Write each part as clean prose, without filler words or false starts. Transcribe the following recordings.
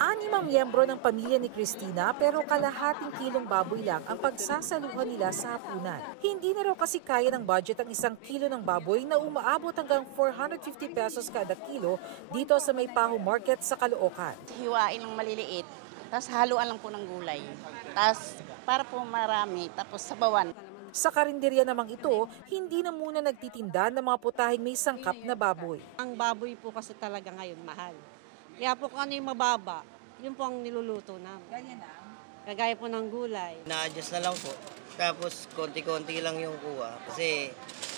Animang miyembro ng pamilya ni Cristina pero kalahating kilong baboy lang ang pagsasaluhan nila sa hapunan. Hindi na raw kasi kaya ng budget ang 1 kilo ng baboy na umaabot hanggang 450 pesos kada kilo dito sa Maypaho Market sa Caloocan. Hiwain ng maliliit, tapos haluan lang po ng gulay. Tapos para po marami, tapos sabawan. Sa karinderya namang ito, hindi na muna nagtitinda ng mga putahing may sangkap na baboy. Ang baboy po kasi talaga ngayon mahal. Kaya po kung ano yung mababa, yun po ang niluluto namin. Ganyan na? Kagaya po ng gulay. Na-adjust na lang po. Tapos konti-konti lang yung kuha. Kasi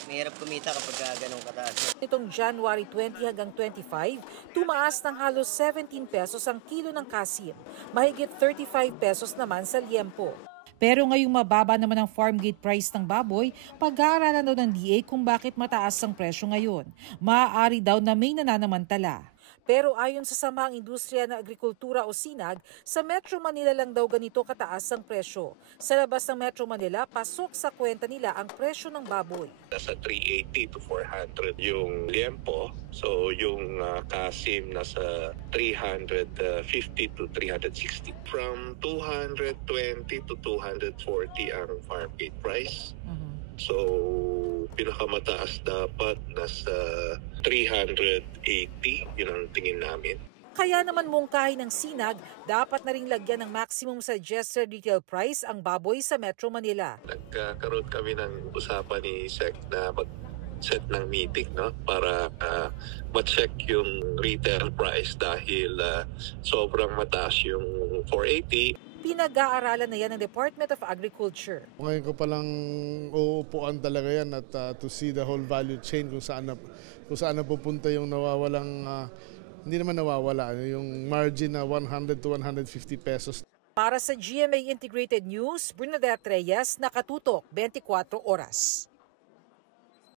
mahirap kumita kapag ganong kataas. Nitong January 20 hanggang 25, tumaas ng halos 17 pesos ang kilo ng kasim. Mahigit 35 pesos naman sa liempo. Pero ngayong mababa naman ang farm gate price ng baboy, pag-aaralan daw ng DA kung bakit mataas ang presyo ngayon. Maaari daw na may nananamantala. Pero ayon sa Samahang Industriya ng Agrikultura o SINAG, sa Metro Manila lang daw ganito kataas ang presyo. Sa labas ng Metro Manila, pasok sa kwenta nila ang presyo ng baboy. Nasa 380 to 400 yung liempo. So yung kasim nasa 350 to 360. From 220 to 240 ang farm gate price. So pinakamataas dapat nasa 380, yun ang tingin namin. Kaya naman mungkahi ng SINAG, dapat na ring lagyan ng maximum suggested retail price ang baboy sa Metro Manila. Nagkaroon kami ng usapan ni SEC na mag-set ng meeting, no, para ma-check yung retail price dahil sobrang mataas yung 480. Pinag-aaralan na yan ng Department of Agriculture. Ngayon ko palang uupuan talaga yan at to see the whole value chain kung saan napupunta yung nawawalang, hindi naman nawawala, yung margin na 100 to 150 pesos. Para sa GMA Integrated News, Bernadette Reyes, Nakatutok, 24 Oras.